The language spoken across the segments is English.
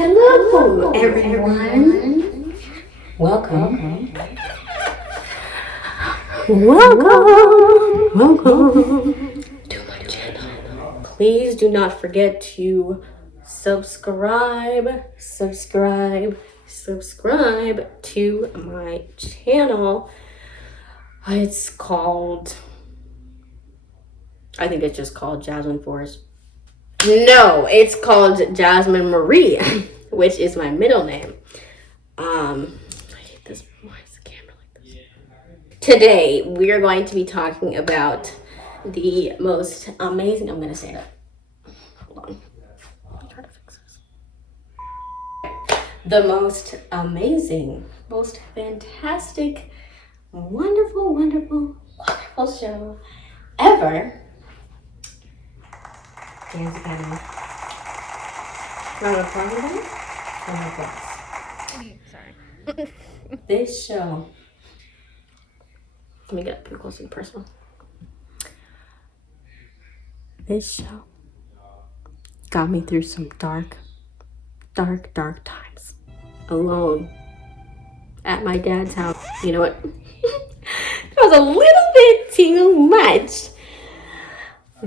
Hello, everyone. Welcome. Welcome to my channel. Please do not forget to subscribe to my channel. It's called, I think it's just called Jasmine Forrest. No, it's called Jasmine Marie, which is my middle name. I hate this. Why is the camera like this? Today, we are going to be talking about the most amazing. I'm gonna say that. Hold on. I'm trying to fix this. The most amazing, most fantastic, wonderful show ever. Dance Academy. Round of applause, everybody? Round of applause. Sorry. This show. Let me get up pretty close and personal. This show got me through some dark times. Alone. At my dad's house. You know what? That was a little bit too much.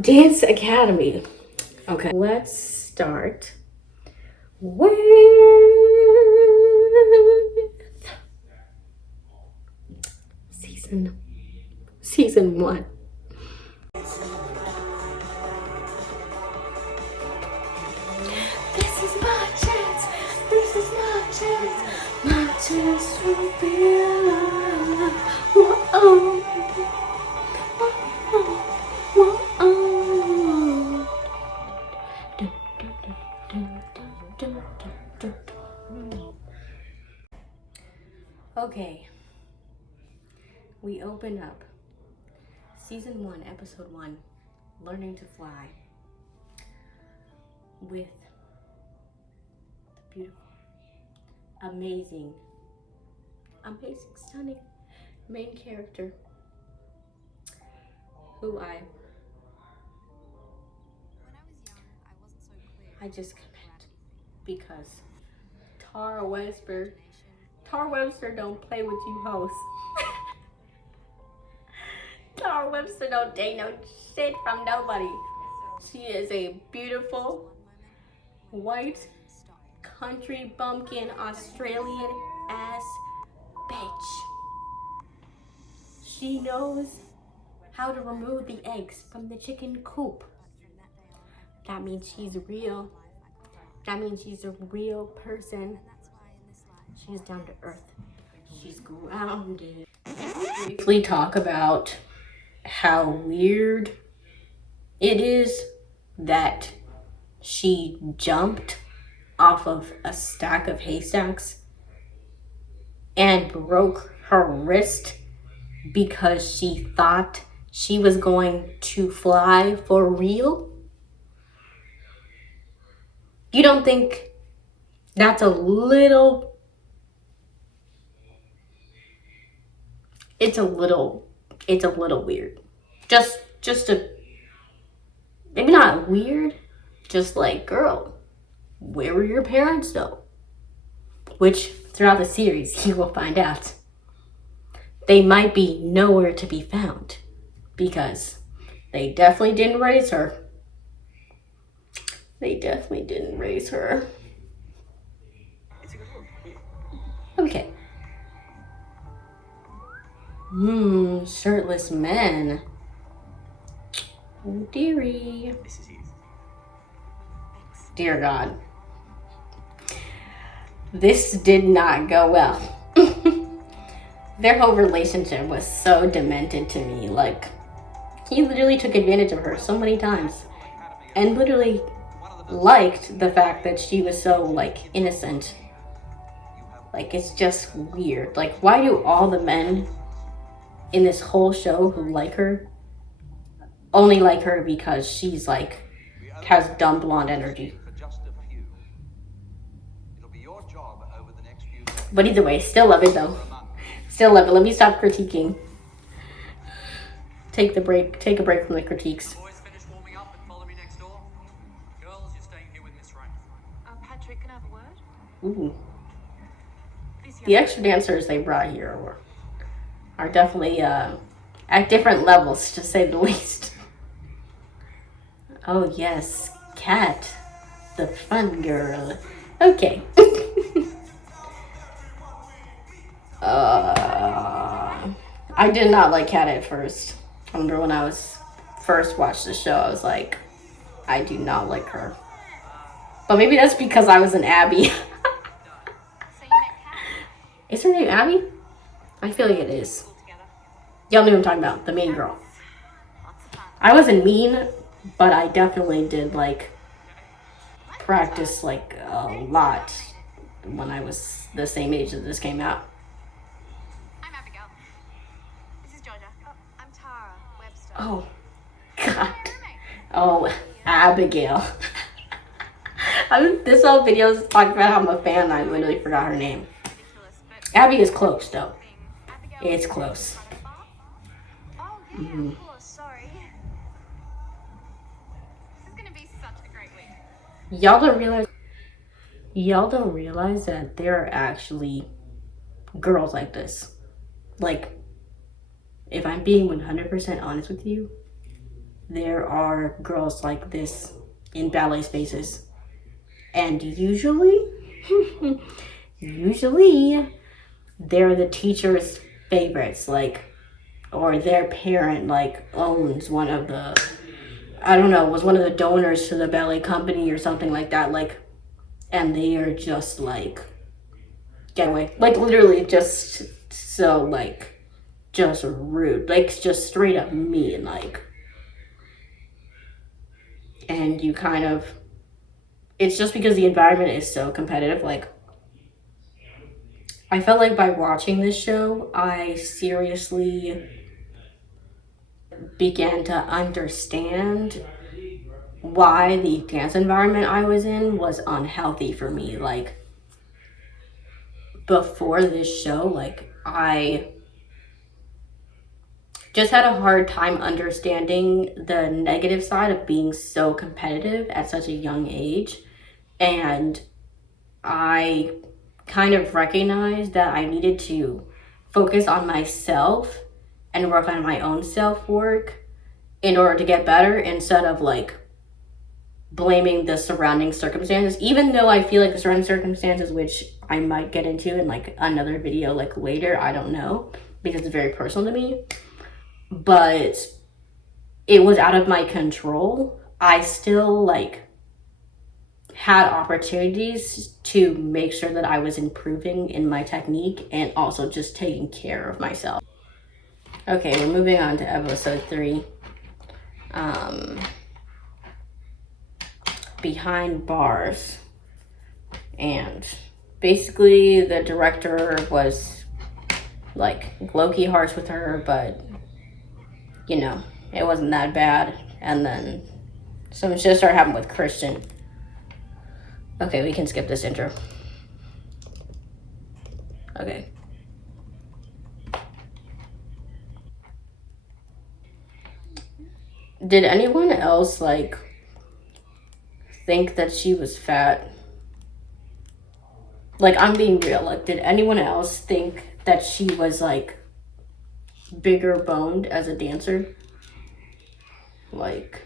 Dance Academy. Okay, let's start with season 1. This is my chance. This is my chance. My chance to be alive. Whoa. Okay, we open up season 1, episode 1, Learning to Fly, with the beautiful, amazing, stunning main character who I just commend because Tara Webster don't play with you hoes. Tara Webster don't take no shit from nobody. She is a beautiful, white, country bumpkin, Australian ass bitch. She knows how to remove the eggs from the chicken coop. That means she's real. That means she's a real person. She's down to earth. She's grounded. Briefly talk about how weird it is that she jumped off of a stack of haystacks and broke her wrist because she thought she was going to fly for real. You don't think that's a little... It's a little weird. Just a, maybe not weird, just like, girl, where were your parents though? Which throughout the series you will find out they might be nowhere to be found because they definitely didn't raise her. Okay. Shirtless men. Oh, dearie. Dear God. This did not go well. Their whole relationship was so demented to me. Like, he literally took advantage of her so many times. And literally liked the fact that she was so, like, innocent. Like, it's just weird. Like, why do all the men in this whole show who like her only like her because she's like has dumb blonde energy? But either way, still love it though. Still love it. Let me stop critiquing. Take a break from the critiques. Patrick, can I have a word? Ooh. The extra dancers they brought here are definitely at different levels, to say the least. Oh yes, Kat, the fun girl. Okay. I did not like Kat at first. I remember when I was first watched the show, I was like, I do not like her. But maybe that's because I was an Abby. Is her name Abby? I feel like it is. Y'all know what I'm talking about, the mean girl. I wasn't mean, but I definitely did like practice like a lot when I was the same age that this came out. I'm Abigail. This is Georgia. Oh, I'm Tara Webster. Oh, God. Oh, Abigail. This whole video is talking about how I'm a fan and I literally forgot her name. Abby is close though. It's close. Oh, yeah, of course. Sorry. This is gonna be such a great week. Y'all don't realize that there are actually girls like this. Like, if I'm being 100% honest with you, there are girls like this in ballet spaces. And usually, they're the teacher's favorites, like, or their parent, like, owns one of the, I don't know, was one of the donors to the ballet company or something like that, like, and they are just, like, get away. Like, literally just so, like, just rude. Like, just straight up mean, like, and you kind of, it's just because the environment is so competitive, like, I felt like by watching this show, I seriously began to understand why the dance environment I was in was unhealthy for me. Like, before this show, like, I just had a hard time understanding the negative side of being so competitive at such a young age. And I kind of recognized that I needed to focus on myself and work on my own self-work in order to get better, instead of like blaming the surrounding circumstances, even though I feel like the surrounding circumstances, which I might get into in like another video like later, I don't know, because it's very personal to me, but it was out of my control. I still like had opportunities to make sure that I was improving in my technique and also just taking care of myself. Okay, we're moving on to episode 3. Behind bars. And basically the director was like low-key harsh with her, but you know, it wasn't that bad. And then some shit started happening with Christian. Okay, we can skip this intro. Okay. Did anyone else, like, think that she was fat? Like, I'm being real. Like, did anyone else think that she was, like, bigger boned as a dancer? Like,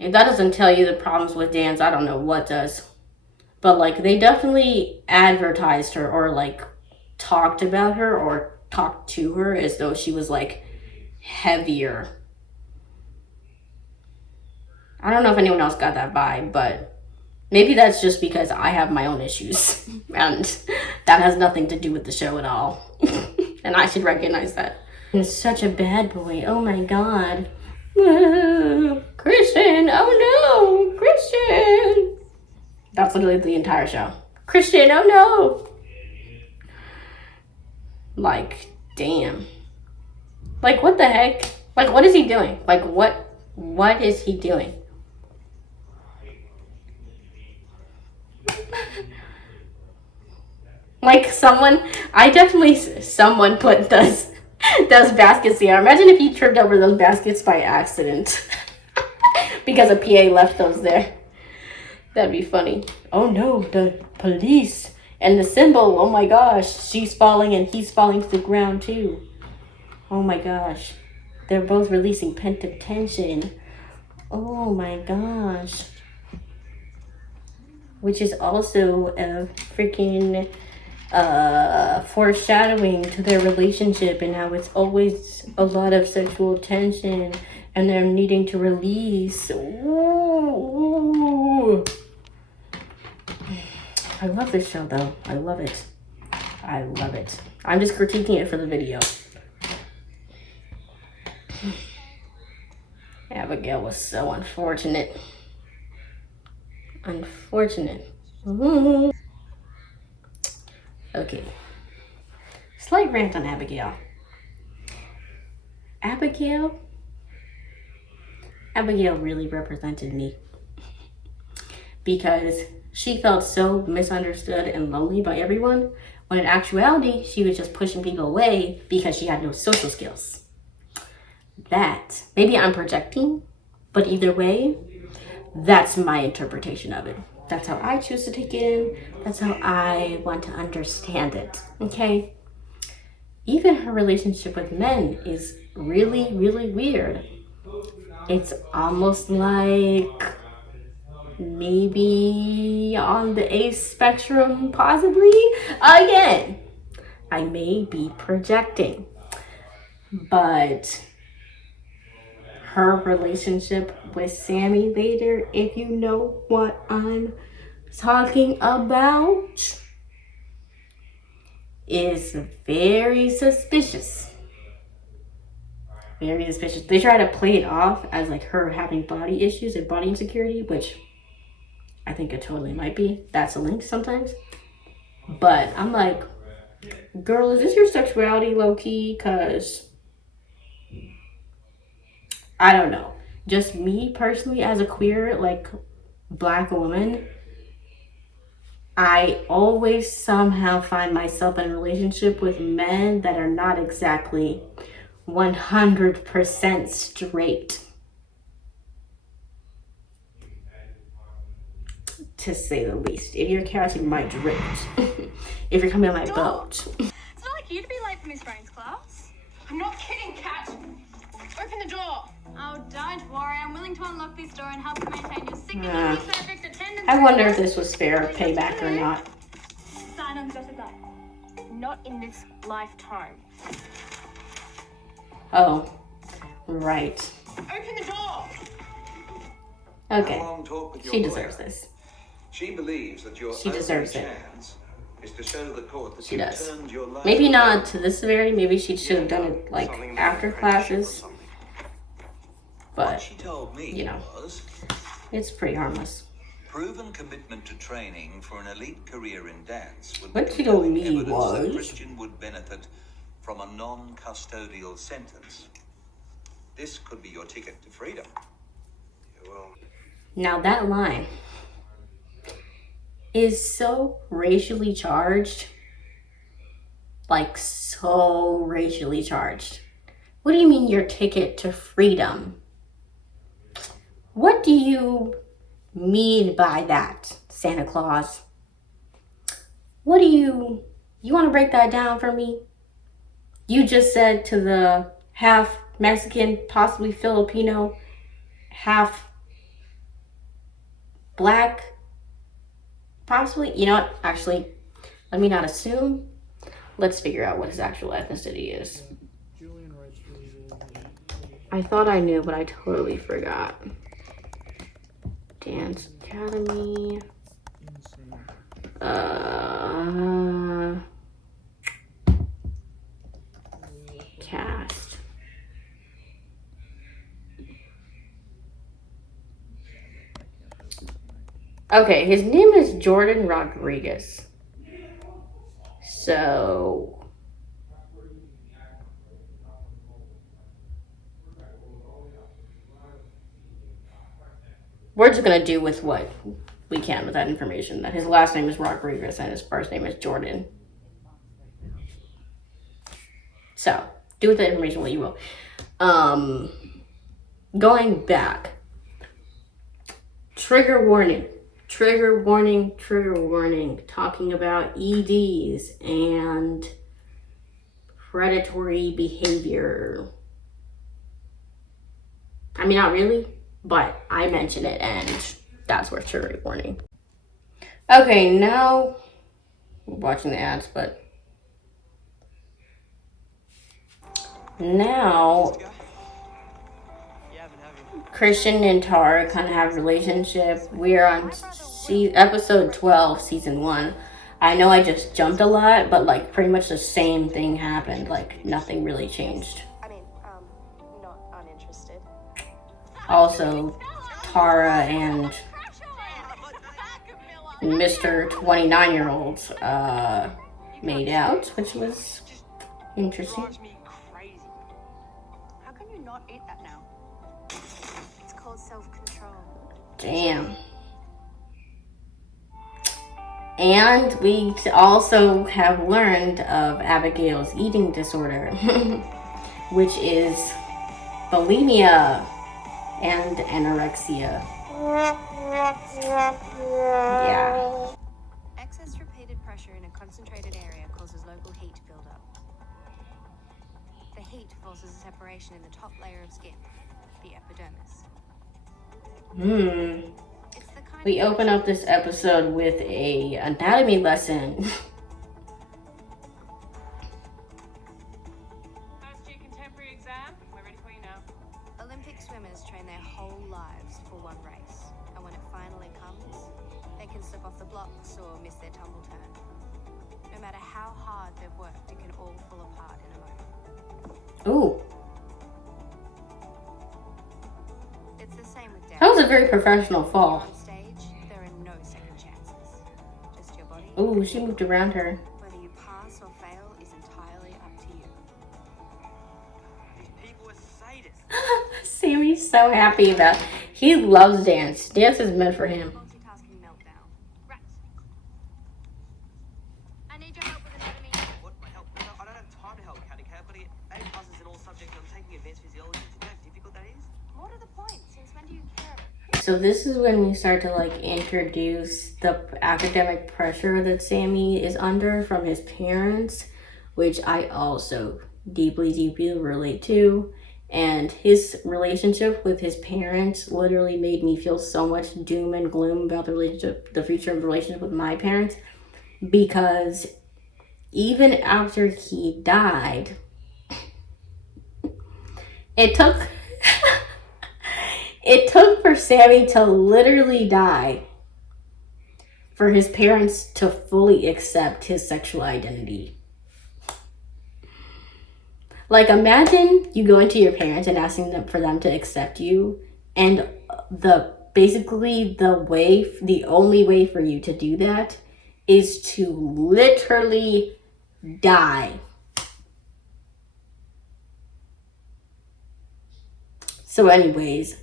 if that doesn't tell you the problems with dance, I don't know what does. But, like, they definitely advertised her or, like, talked about her or talked to her as though she was, like, heavier. I don't know if anyone else got that vibe, but maybe that's just because I have my own issues. And that has nothing to do with the show at all. And I should recognize that. He's such a bad boy. Oh, my God. Christian, oh no, Christian. That's literally the entire show. Christian, oh no. Like, damn. Like, what the heck? Like, what is he doing? Like, what is he doing? Like, someone put those baskets here. Imagine if he tripped over those baskets by accident. Because a PA left those there. That'd be funny. Oh no, the police and the symbol. Oh my gosh, she's falling and he's falling to the ground too. Oh my gosh, they're both releasing pent up tension. Oh my gosh. Which is also a freaking foreshadowing to their relationship and how it's always a lot of sexual tension and they're needing to release. Ooh. I love this show though. I love it. I love it. I'm just critiquing it for the video. Abigail was so unfortunate. Unfortunate. Ooh. Okay. Slight rant on Abigail. Abigail really represented me because she felt so misunderstood and lonely by everyone when in actuality she was just pushing people away because she had no social skills. That, maybe I'm projecting, but either way, that's my interpretation of it. That's how I choose to take it in. That's how I want to understand it, okay? Even her relationship with men is really, really weird. It's almost like maybe on the ace spectrum, possibly. Again, I may be projecting, but her relationship with Sammy later, if you know what I'm talking about, is very suspicious. Very suspicious. They try to play it off as like her having body issues and body insecurity, which I think it totally might be. That's a link sometimes. But I'm like, girl, is this your sexuality low-key? Because I don't know. Just me personally as a queer, like, black woman, I always somehow find myself in a relationship with men that are not exactly 100% straight. To say the least. If you're catching my drift. If you're coming on my boat. It's not like you to be late for Miss Rain's class. I'm not kidding, Kat. Open the door. Oh, don't worry. I'm willing to unlock this door and help you maintain your sickeningly perfect attendance. I wonder if this was fair payback or not. Sign on the dotted line. Not in this lifetime. Oh, right. Open the door. Okay. She deserves this. She believes that your She deserves it. chance is to show the court that She you've does. turned your life Maybe not around. to this severity. Maybe she should have done it like after classes. What But she told me you know. was it's pretty harmless. proven commitment to training for an elite career in dance would What be she told compelling me evidence that was- Christian would benefit from a non-custodial sentence. This could be your ticket to freedom. Well, Now that line is so racially charged. Like so racially charged. What do you mean your ticket to freedom? What do you mean by that, Santa Claus? What do you want to break that down for me? You just said to the half Mexican, possibly Filipino, half black, possibly, you know what, actually, let me not assume. Let's figure out what his actual ethnicity is. I thought I knew, but I totally forgot. Dance Academy. Cast. Okay, his name is Jordan Rodriguez. So we're just gonna do with what we can with that information. That his last name is Rodriguez and his first name is Jordan. So do with that information what you will. Going back. Trigger warning. trigger warning, talking about EDs and predatory behavior. I mean, not really, but I mention it, and that's where trigger warning. Okay, now we're watching the ads, but now Christian and Tara kind of have a relationship. We're on episode 12, season 1. I know I just jumped a lot, but like pretty much the same thing happened. Like nothing really changed. I mean, not uninterested. Also, Tara and Mr. 29-year-olds made out, which was interesting. How can you not eat that now? It's called self-control. Damn. And we also have learned of Abigail's eating disorder, which is bulimia and anorexia. Yeah. Excess repeated pressure in a concentrated area causes local heat buildup. The heat forces a separation in the top layer of skin, the epidermis. It's the kind We open up this episode with a anatomy lesson. First year contemporary exam. We're ready for you now. Olympic swimmers train their whole lives for one race, and when it finally comes, they can slip off the blocks or miss their tumble turn. No matter how hard they've worked, it can all fall apart in a moment. Ooh, It's the same with death. that was a very professional fall. On stage, there are no second chances. Just your body. Ooh, she moved around her. Whether you pass or fail is entirely up to you. These people are sadists. Sammy's so happy about it. He loves dance. Dance is meant for him. Multitasking meltdown. Right. I need your help with anatomy. What? My help? No, I don't have time to help, Catty Cat, but A classes in all subjects. I'm taking advanced physiology. Do you know how difficult that is? More to the point, since when do you care? So this is when we start to like introduce the academic pressure that Sammy is under from his parents, which I also deeply relate to. And his relationship with his parents literally made me feel so much doom and gloom about the future of the relationship with my parents, because even after he died, it took for Sammy to literally die for his parents to fully accept his sexual identity. Like, imagine you going to your parents and asking them for them to accept you, and the only way for you to do that is to literally die. So anyways,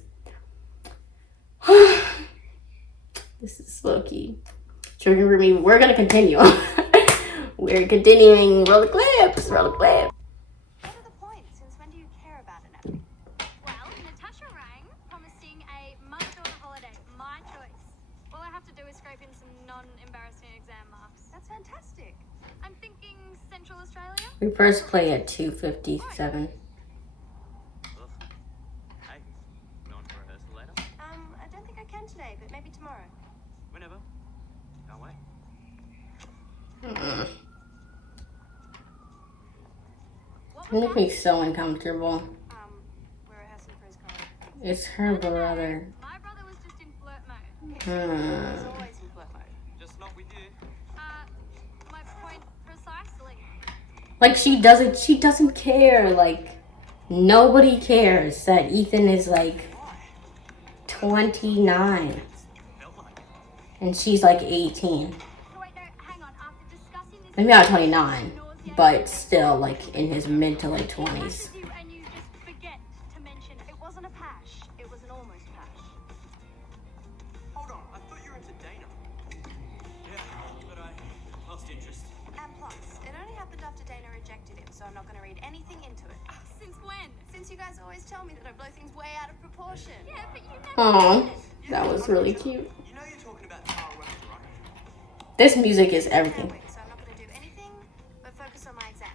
this is low-key trigger for me. We're gonna continue. We're continuing. Roll the clips. More to the point, since when do you care about anatomy? Well, Natasha rang, promising a month-long holiday. My choice. All I have to do is scrape in some non-embarrassing exam marks. That's fantastic. I'm thinking Central Australia. We press play at 2:57. Ugh. Hey, going for rehearsal later? I don't think I can today, but maybe tomorrow. Whenever. Can't wait. What It was makes that? me so uncomfortable. We're rehearsing for his college. It's her brother. My brother was just in flirt mode. He's always in flirt mode. Just not with you. My point precisely. Like, she doesn't care. Like, nobody cares that Ethan is like 29 Felt like it. and she's like 18. Wait, no, hang on. After discussing this, Maybe not 29, but still like in his mid to late 20s. and you just forget to mention it. It wasn't a pash. It was an almost pash. Hold on, I thought you were into Dana. Yeah, but I lost interest. And plus, it only happened after Dana rejected him, so I'm not going to read anything into it. Since when? Since you guys always tell me that I blow things way out of proportion. Yeah, but you never. Aw, that was really cute. You know you're talking about This music is everything. So I'm not going to do anything but focus on my exams.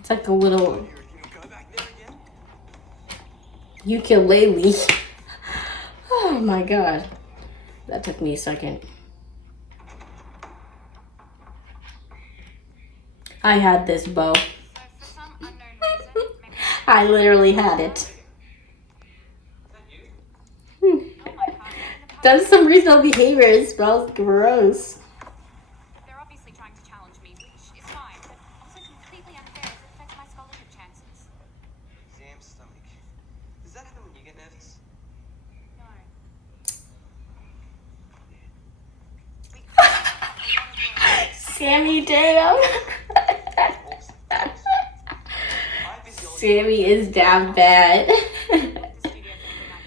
It's like a little You reckon you'll go back there again? ukulele. Oh my god. That took me a second. I had this bow. So for some unknown reason, maybe I literally had it. Is that you? oh my partner in the That's some reasonable behavior. It smells gross. They're obviously trying to challenge me, which is fine, but also completely unfair as it affects my scholarship chances. Exam stomach. Does that happen when you get nervous? No. Sammy, damn. Sammy is damn bad. The studio for every night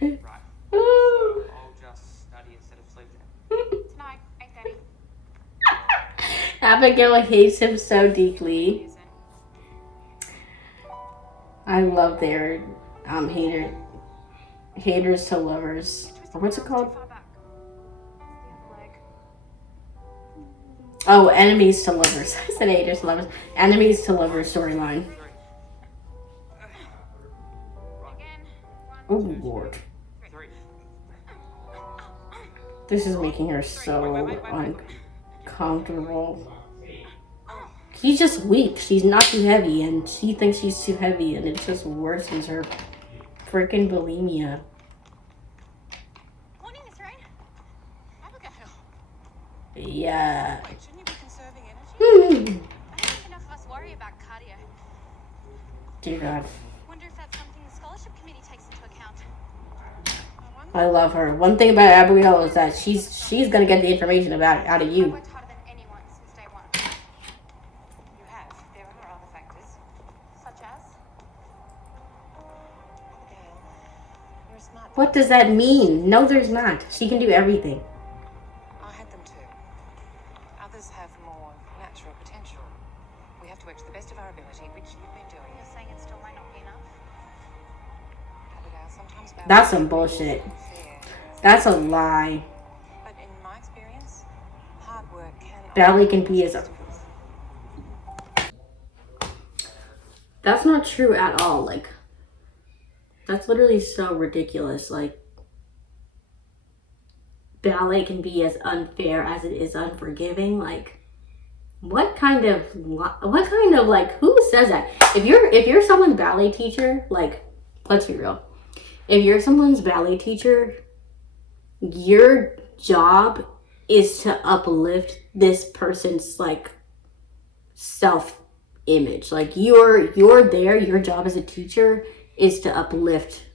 this week. Right. Woo. I'll just study instead of sleep then. Tonight, 8:30. Abigail hates him so deeply. I love their haters to lovers. Or what's it called? Far back. The other leg. Oh, enemies to lovers. I said haters to lovers. Enemies to lovers storyline. Again. Oh One, lord. 3. This is making her so uncomfortable. She's just weak. She's not too heavy, and she thinks she's too heavy, and it just worsens her freaking bulimia. Morning, Miss Rain. Abigail. Yeah. Wait, shouldn't you be conserving energy? Hmm. I don't think enough of us worry about cardio. Dear God. Wonder if that's something the scholarship committee takes into account. I love her. One thing about Abigail is that she's gonna get the information about out of I you. worked harder than anyone since day one. You have. There are other factors. Such as? Abigail, you're a smart What does that mean? No, there's not. She can do everything. I had them too. Others have more natural potential. We have to work to the best of our ability, which you've been doing. You're saying it still might not be enough? Abigail, sometimes That's some bullshit. fair. That's a lie. But in my experience, hard work can Ballet can be as That's not true at all. Like, that's literally so ridiculous. Like, ballet can be as unfair as it is unforgiving. Like, what kind of like, who says that? If you're someone's ballet teacher, like, let's be real. If you're someone's ballet teacher, your job is to uplift this person's like self-image. Like, you're there, your job as a teacher is to uplift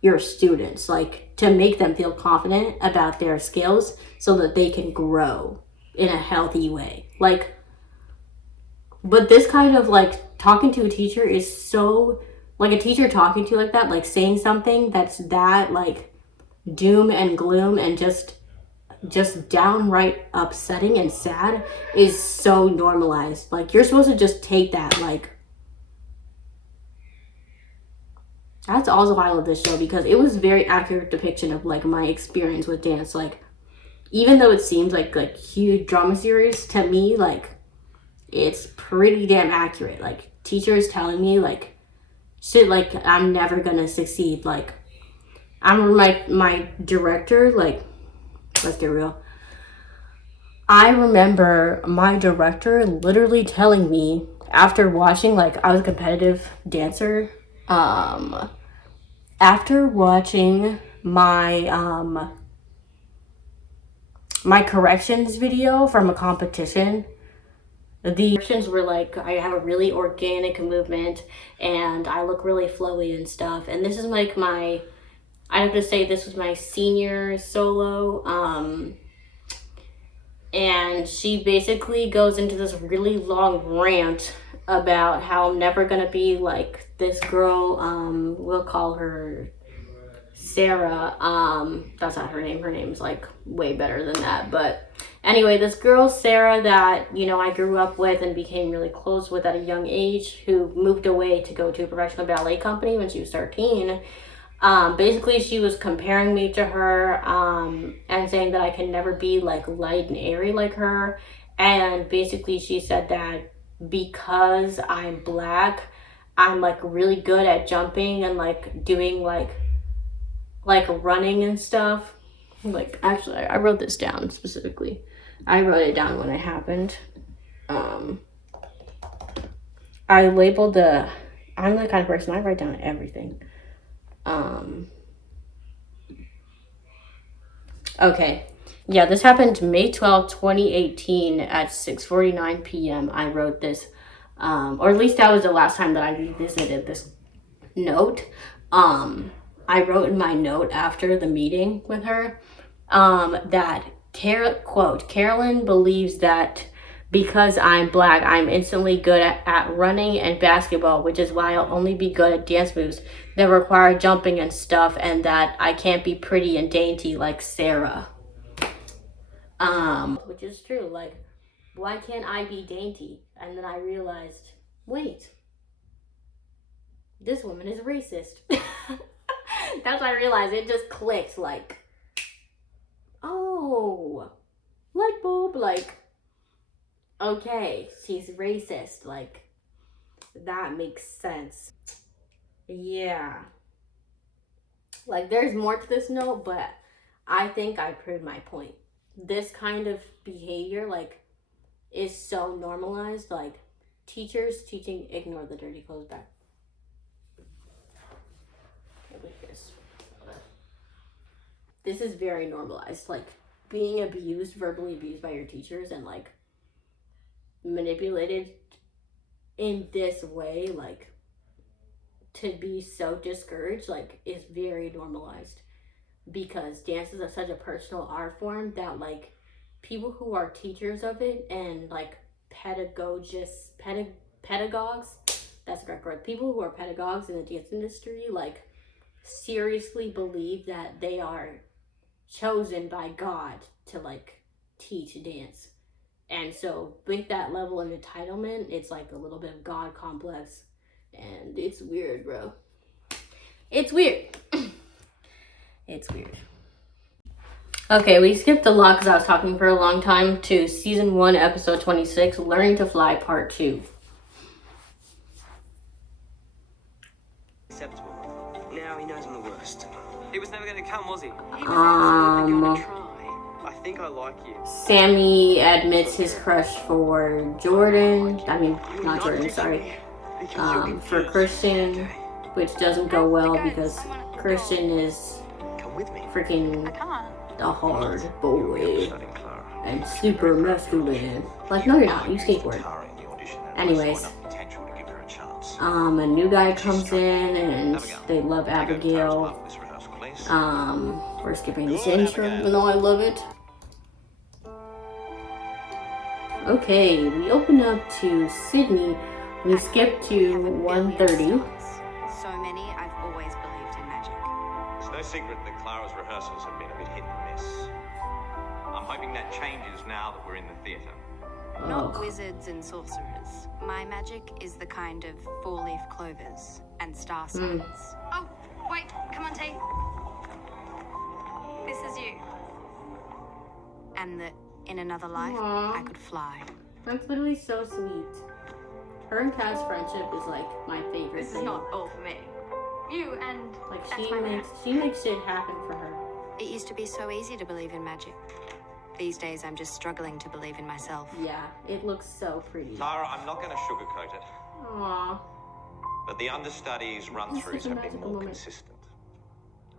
your students, like to make them feel confident about their skills so that they can grow in a healthy way. Like, but this kind of like talking to a teacher is so like, a teacher talking to you like that, like saying something that's that like doom and gloom and just downright upsetting and sad is so normalized. Like, you're supposed to just take that. Like, that's also why I love this show, because it was very accurate depiction of like my experience with dance. Like, even though it seems like huge drama series, to me, like, it's pretty damn accurate. Like, teachers telling me like shit like I'm never gonna succeed. Like, I remember my director, like, let's get real. I remember my director literally telling me after watching, like, I was a competitive dancer. After watching my my corrections video from a competition, the corrections were like, I have a really organic movement and I look really flowy and stuff. And this is like I have to say, this was my senior solo. And she basically goes into this really long rant about how I'm never gonna be like this girl. We'll call her Sarah. That's not her name. Her name's like way better than that. But anyway, this girl Sarah that, you know, I grew up with and became really close with at a young age, who moved away to go to a professional ballet company when she was 13. Basically, she was comparing me to her, and saying that I can never be like light and airy like her. And basically, she said that because I'm black, I'm like really good at jumping and like doing like running and stuff. Like, actually, I wrote this down specifically. I wrote it down when it happened. I labeled I'm the kind of person, I write down everything. Okay. Yeah, this happened May 12th, 2018 at 6:49 p.m. I wrote this, or at least that was the last time that I revisited this note. I wrote in my note after the meeting with her, that quote, Carolyn believes that because I'm black, I'm instantly good at running and basketball, which is why I'll only be good at dance moves that require jumping and stuff, and that I can't be pretty and dainty like Sarah. Which is true. Like, why can't I be dainty? And then I realized, wait, this woman is racist. That's what I realized. It just clicked, like, oh, light bulb, like, okay, she's racist, like, that makes sense. Yeah. Like, there's more to this note, but I think I proved my point. This kind of behavior, like, is so normalized. Like, teachers teaching, ignore the dirty clothes back. This is very normalized. Like, being abused, verbally abused by your teachers and, like, manipulated in this way, like, to be so discouraged, like, is very normalized. Because dance is such a personal art form that, like, people who are teachers of it and, like, pedagogues, that's the correct word, people who are pedagogues in the dance industry, like, seriously believe that they are chosen by God to, like, teach dance. And so with that level of entitlement, it's like a little bit of God complex, and it's weird, bro. It's weird. It's weird. Okay, we skipped a lot because I was talking for a long time to season 1, episode 26, Learning to Fly, part 2. Acceptable. Now he knows I'm the worst. He was never going to come, was he? I think I like you. Sammy admits his crush for Jordan. I mean, not Jordan, sorry. For Christian, which doesn't go well because Christian is freaking a hard boy and super masculine. Like, no, you're not. You skateboard. Anyways, a new guy comes in and they love Abigail. We're skipping this intro, even though I love it. Okay, we open up to Sydney. We skip to 1:30. So many, I've always believed in magic. It's no secret that Clara's rehearsals have been a bit hit and miss. I'm hoping that changes now that we're in the theatre. Not wizards and sorcerers. My magic is the kind of four-leaf clovers and star signs. Oh, wait, come on, T. This is you. And that in another life, Aww. I could fly. That's literally so sweet. Her and Kat's friendship is like my favorite This thing. is not all for me. You and Like, that's she my makes shit happen for her. It used to be so easy to believe in magic. These days, I'm just struggling to believe in myself. Yeah, it looks so pretty. Clara, I'm not going to sugarcoat it, Aww. but the understudies' run-throughs such a have been magical more moment. consistent.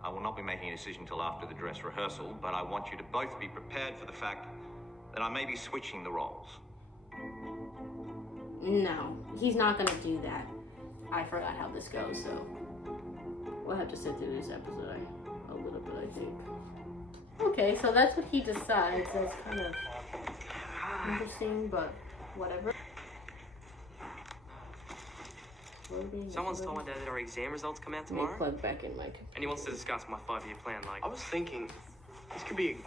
I will not be making a decision till after the dress rehearsal, but I want you to both be prepared for the fact that I may be switching the roles. No, he's not gonna do that. I forgot how this goes, so we'll have to sit through this episode a little bit, I think. Okay, so that's what he decides. That's kind of interesting, but whatever. Someone's told my dad that our exam results come out Let me tomorrow, plug back in, Mike. and he wants to discuss my 5-year plan. Like, I was thinking this could be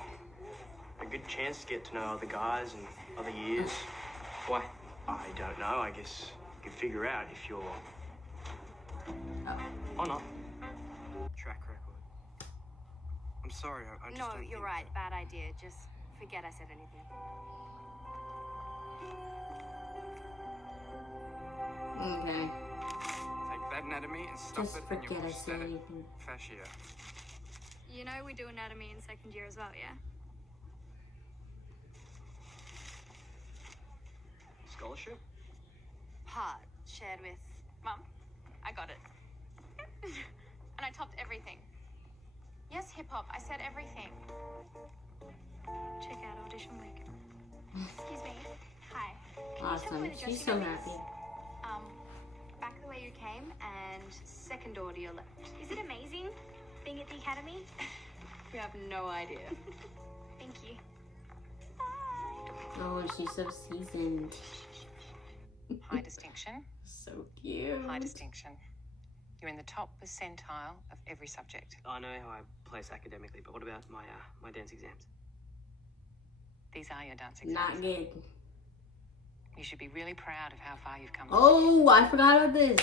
a good chance to get to know other guys and other years. why? I don't know. I guess you could figure out if you're. Or not. Track I'm sorry, I just No, don't you're think right. that- Bad idea. Just forget I said anything. Okay. Take that anatomy and stuff Just it in forget your I said prosthetic anything. fascia. You know we do anatomy in second year as well, yeah? Scholarship? Part shared with. Mum, I got it. And I topped everything. Yes, hip hop, I said everything. Check out audition week. Excuse me. Hi. Can you tell me Awesome. where the She's dressing so room is? happy. Back the way you came and second door to your left. Is it amazing being at the academy? You have no idea. Thank you. Oh, she's so seasoned. High distinction. So cute. High distinction. You're in the top percentile of every subject. I know how I place academically, but what about my dance exams? These are your dance exams. Not good. You should be really proud of how far you've come. Oh, I forgot about this.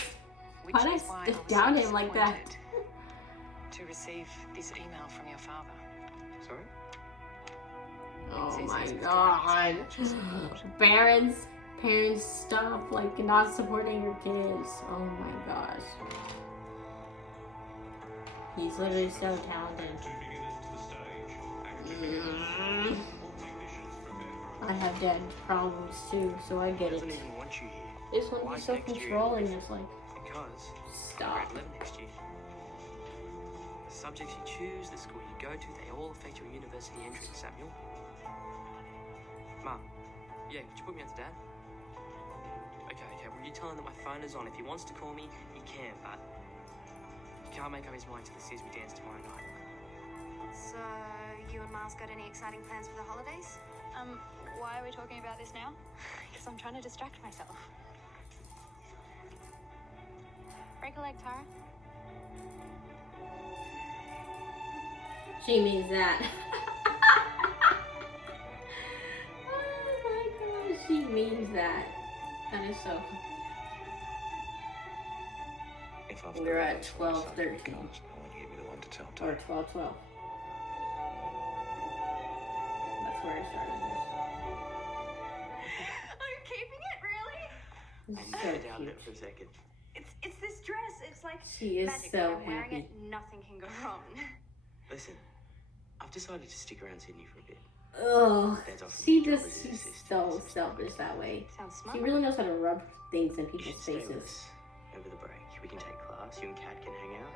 Which Why'd I is why stick was down so him like that? disappointed to receive this email from your father. Sorry? Oh Says my he's god. withdrawing his financial support. Parents, stop like not supporting your kids. Oh my gosh. He's literally so talented. I have dad problems too, so I get it. Doesn't even want you here. This one Why is so next year? controlling. It's like, Because stop. grade 11 next year. The subjects you choose, the school you go to, they all affect your university entry, Samuel. Mum, yeah, could you put me on to Dad? Okay, well, you tell him that my phone is on. If he wants to call me, he can, but he can't make up his mind till he sees me dance tomorrow night. So, you and Miles got any exciting plans for the holidays? Why are we talking about this now? Because I'm trying to distract myself. Break a leg, Tara. She means that. Oh my gosh, she means that. That is so. If I've We're got at a 12, 13. I want you to be the one to tell Or Tara. 12, 12. That's where I started Are you keeping it, really? this. I This is never so doubted cute. it for a second. It's this dress. It's like She is Magic. so When I'm wearing happy. it, nothing can go wrong. Listen, I've decided to stick around Sydney for a bit. Ugh, Dad's offered she me a job just, as his she's assistant so and some selfish stuff. that way. Sounds She smart. really knows how to rub things in You people's should stay with faces. us over the break. We can take class. You and Kat can hang out.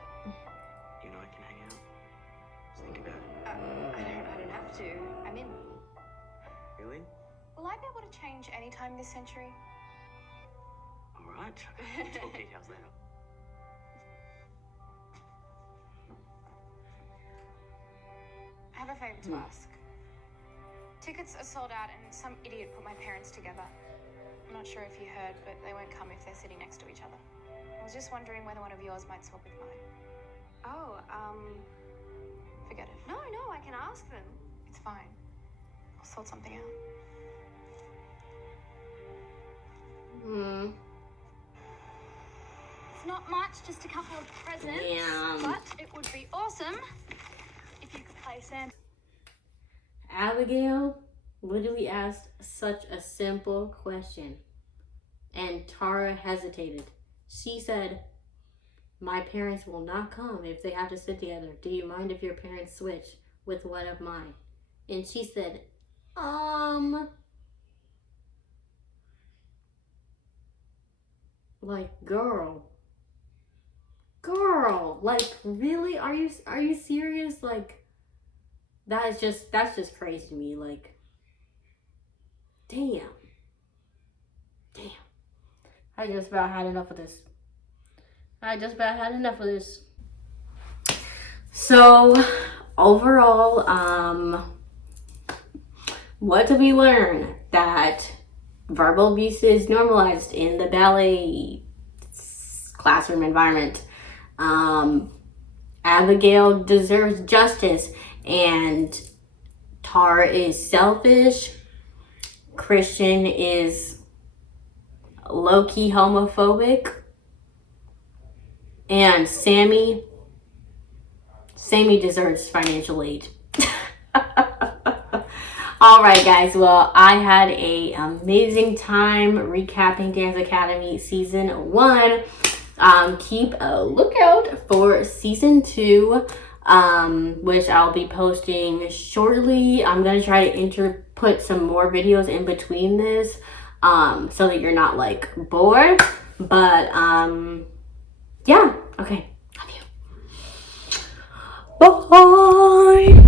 You and I can hang out. Just think about it. I don't have to. I'm in. Really? Will I be able to change anytime this century? All right. We'll talk details later. I have a favor to ask. Tickets are sold out and some idiot put my parents together. I'm not sure if you heard, but they won't come if they're sitting next to each other. I was just wondering whether one of yours might swap with mine. Oh, forget it. No, I can ask them. It's fine. I'll sort something out. Hmm. It's not much, just a couple of presents. Yeah. But it would be awesome if you could play Santa. Abigail literally asked such a simple question, and Tara hesitated. She said, "My parents will not come if they have to sit together. Do you mind if your parents switch with one of mine?" And she said, like, girl, like, really? Are you serious? Like, that's just crazy to me. Like, damn. I just about had enough of this. So overall, what did we learn? That verbal abuse is normalized in the ballet classroom environment. Abigail deserves justice, and Tara is selfish. Christian is low-key homophobic. And Sammy Sammy deserves financial aid. All right, guys. Well, I had a amazing time recapping Dance Academy season 1. Keep a lookout for season 2, which I'll be posting shortly. I'm gonna try to put some more videos in between this, so that you're not like bored. But yeah. Okay. Love you. Bye.